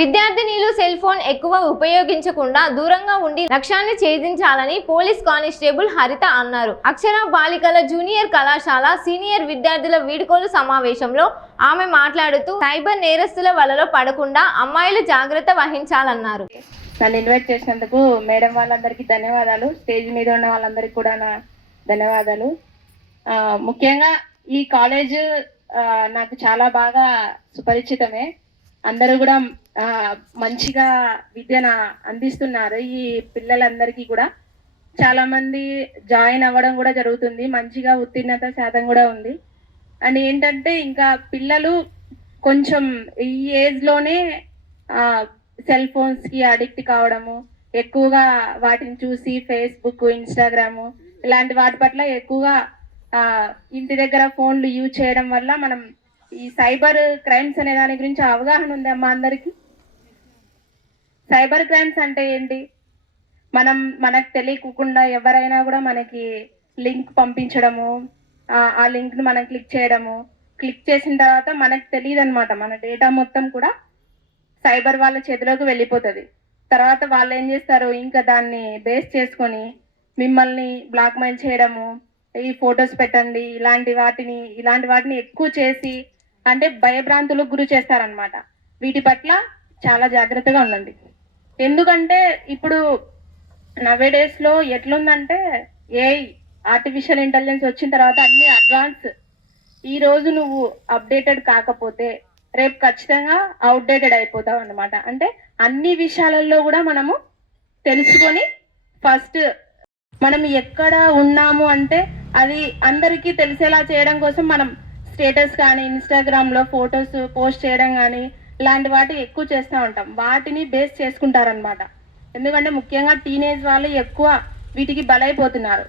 విద్యార్థినులు cell phone ఎక్కువ ఉపయోగించకుండా దూరంగా ఉండి లక్ష్యాన్ని ఛేదించాలని పోలీస్ కానిస్టేబుల్ హరిత అన్నారు. అక్షర బాలికల జూనియర్ కళాశాల సీనియర్ విద్యార్థుల వీడ్కోలు సమావేశంలో ఆమె మాట్లాడుతూ సైబర్ నేరస్తుల వలలో పడకుండా అమ్మాయిలు జాగ్రత్త వహించాలన్నారు. నన్ను ఇన్వైట్ చేసినందుకు మేడం వాళ్ళందరికీ ధన్యవాదాలు. స్టేజ్ మీద ఉన్న వాళ్ళందరికీ కూడా నా ధన్యవాదాలు. ముఖ్యంగా ఈ కాలేజ్ నాకు చాలా బాగా సుపరిచితమే. అందరూ కూడా మంచిగా విద్యను అందిస్తున్నారు. ఈ పిల్లలందరికీ కూడా చాలా మంది జాయిన్ అవ్వడం కూడా జరుగుతుంది. మంచిగా ఉత్తీర్ణత శాతం కూడా ఉంది. అండ్ ఏంటంటే ఇంకా పిల్లలు కొంచెం ఈ ఏజ్లోనే సెల్ ఫోన్స్కి అడిక్ట్ కావడము, ఎక్కువగా వాటిని చూసి ఫేస్బుక్, ఇన్స్టాగ్రాము ఇలాంటి వాటి పట్ల ఎక్కువగా ఇంటి దగ్గర ఫోన్లు యూజ్ చేయడం వల్ల మనం ఈ సైబర్ క్రైమ్స్ అనే దాని గురించి అవగాహన ఉంది అమ్మా అందరికీ? సైబర్ క్రైమ్స్ అంటే ఏంటి? మనకు తెలియకుండా ఎవరైనా కూడా మనకి లింక్ పంపించడము, ఆ లింక్ను మనం క్లిక్ చేయడము, క్లిక్ చేసిన తర్వాత మనకు తెలియదు అనమాట, మన డేటా మొత్తం కూడా సైబర్ వాళ్ళ చేతిలోకి వెళ్ళిపోతుంది. తర్వాత వాళ్ళు ఏం చేస్తారు, ఇంకా దాన్ని బేస్ చేసుకొని మిమ్మల్ని బ్లాక్మెయిల్ చేయడము, ఈ ఫొటోస్ పెట్టండి ఇలాంటి వాటిని ఎక్కువ చేసి అంటే భయభ్రాంతులకు గురి చేస్తారనమాట. వీటి పట్ల చాలా జాగ్రత్తగా ఉండండి. ఎందుకంటే ఇప్పుడు నవేడేస్లో ఎట్లుందంటే ఆర్టిఫిషియల్ ఇంటెలిజెన్స్ వచ్చిన తర్వాత అన్ని అడ్వాన్స్. ఈరోజు నువ్వు అప్డేటెడ్ కాకపోతే రేపు ఖచ్చితంగా అవుట్డేటెడ్ అయిపోతావు అనమాట. అంటే అన్ని విషయాలలో కూడా మనము తెలుసుకొని ఫస్ట్ మనం ఎక్కడ ఉన్నాము అంటే అది అందరికీ తెలిసేలా చేయడం కోసం మనం స్టేటస్ కానీ ఇన్స్టాగ్రామ్లో ఫొటోస్ పోస్ట్ చేయడం కానీ ఇలాంటి వాటి ఎక్కువ చేస్తూ ఉంటాం. వాటిని బేస్ చేసుకుంటారనమాట. ఎందుకంటే ముఖ్యంగా టీనేజ్ వాళ్ళు ఎక్కువ వీటికి బలైపోతున్నారు.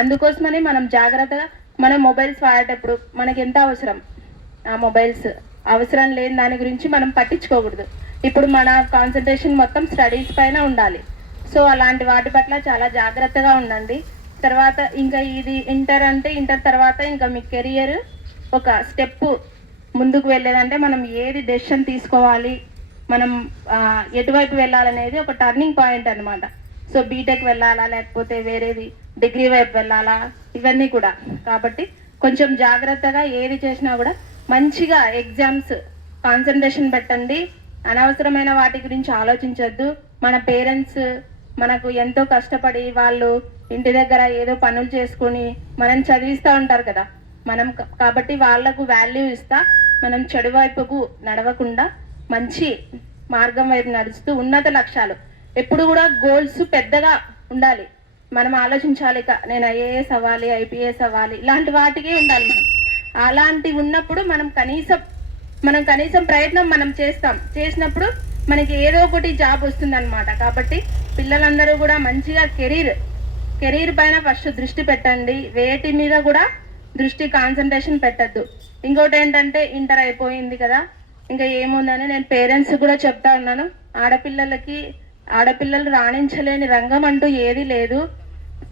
అందుకోసమని మనం జాగ్రత్తగా మనం మొబైల్స్ వాడేటప్పుడు మనకి ఎంత అవసరం, ఆ మొబైల్స్ అవసరం లేని దాని గురించి మనం పట్టించుకోకూడదు. ఇప్పుడు మన కాన్సన్ట్రేషన్ మొత్తం స్టడీస్ పైన ఉండాలి. సో అలాంటి వాటి పట్ల చాలా జాగ్రత్తగా ఉండండి. తర్వాత ఇంకా ఇది ఇంటర్ తర్వాత ఇంకా మీ కెరియర్ ఒక స్టెప్ ముందుకు వెళ్ళేదంటే మనం ఏది డెసిషన్ తీసుకోవాలి, మనం ఎటువైపు వెళ్ళాలనేది ఒక టర్నింగ్ పాయింట్ అనమాట. సో బీటెక్ వెళ్ళాలా లేకపోతే వేరేది డిగ్రీ వైపు వెళ్ళాలా, ఇవన్నీ కూడా. కాబట్టి కొంచెం జాగ్రత్తగా ఏది చేసినా కూడా మంచిగా ఎగ్జామ్స్ కాన్సన్ట్రేషన్ పెట్టండి. అనవసరమైన వాటి గురించి ఆలోచించొద్దు. మన పేరెంట్స్ మనకు ఎంతో కష్టపడి వాళ్ళు ఇంటి దగ్గర ఏదో పనులు చేసుకొని మనం చదివిస్తూ ఉంటారు కదా, కాబట్టి వాళ్లకు వాల్యూ ఇస్తా మనం చెడు వైపుకు నడవకుండా మంచి మార్గం వైపు నడుస్తూ ఉన్నత లక్ష్యాలు ఎప్పుడు కూడా గోల్స్ పెద్దగా ఉండాలి. మనం ఆలోచించాలి, నేను ఐఏఎస్ అవ్వాలి, ఐపీఎస్ అవ్వాలి, ఇలాంటి వాటికే ఉండాలి. అలాంటివి ఉన్నప్పుడు మనం కనీసం ప్రయత్నం మనం చేసినప్పుడు మనకి ఏదో ఒకటి జాబ్ వస్తుంది అనమాట. కాబట్టి పిల్లలందరూ కూడా మంచిగా కెరీర్ పైన ఫస్ట్ దృష్టి పెట్టండి. వేటి మీద కూడా కాన్సన్ట్రేషన్ పెట్టద్దు. ఇంకోటి ఏంటంటే ఇంటర్ అయిపోయింది కదా, ఇంకా ఏముందని నేను పేరెంట్స్ కూడా చెప్తా ఉన్నాను. ఆడపిల్లలు రాణించలేని రంగం అంటూ ఏది లేదు.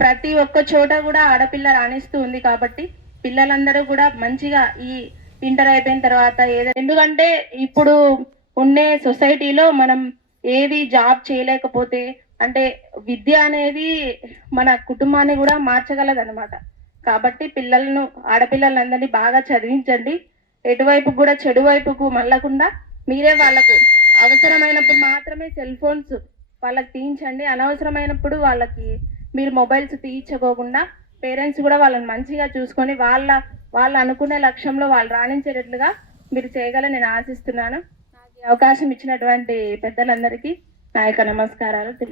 ప్రతి ఒక్క చోట కూడా ఆడపిల్ల రాణిస్తూ ఉంది. కాబట్టి పిల్లలందరూ కూడా మంచిగా ఈ ఇంటర్ అయిపోయిన తర్వాత ఎందుకంటే ఇప్పుడు ఉండే సొసైటీలో మనం ఏది జాబ్ చేయలేకపోతే అంటే విద్య అనేది మన కుటుంబాన్ని కూడా మార్చగలదనమాట. కాబట్టి ఆడపిల్లలందరినీ బాగా చదివించండి. ఎటువైపు కూడా చెడు వైపుకు మళ్ళకుండా మీరే వాళ్ళకు అవసరమైనప్పుడు మాత్రమే సెల్ ఫోన్స్ వాళ్ళకి తీయించండి. అనవసరమైనప్పుడు వాళ్ళకి మీరు మొబైల్స్ తీయించుకోకుండా పేరెంట్స్ కూడా వాళ్ళని మంచిగా చూసుకొని వాళ్ళు అనుకునే లక్ష్యంలో వాళ్ళు రాణించేటట్లుగా మీరు చేయగలని నేను ఆశిస్తున్నాను. నాకు అవకాశం ఇచ్చినటువంటి పెద్దలందరికీ నా యొక్క నమస్కారాలు.